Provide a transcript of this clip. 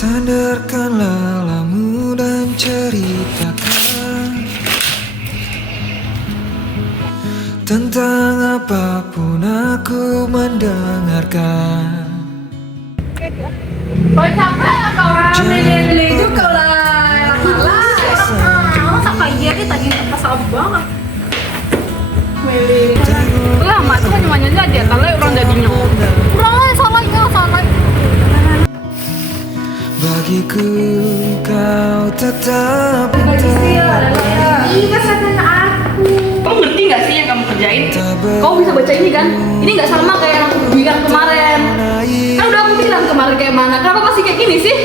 Sandarkanlah lamu dan ceritakan tentang apapun aku mendengarkan. Oh capek lah kau beli itu kalau masa kayak dia tadi pasal banget. Meli. Lah mak tuh cuma nyanyi aja kalau orang jadinya. Orang salahnya salah. Bagiku kau tetap Ini kan katanya aku. Kau ngerti nggak sih yang kamu kerjain? Kau bisa baca ini kan? Ini nggak sama kayak yang aku bilang kemarin. Kan udah aku bilang kemarin kayak mana? Kenapa pasti kayak gini sih?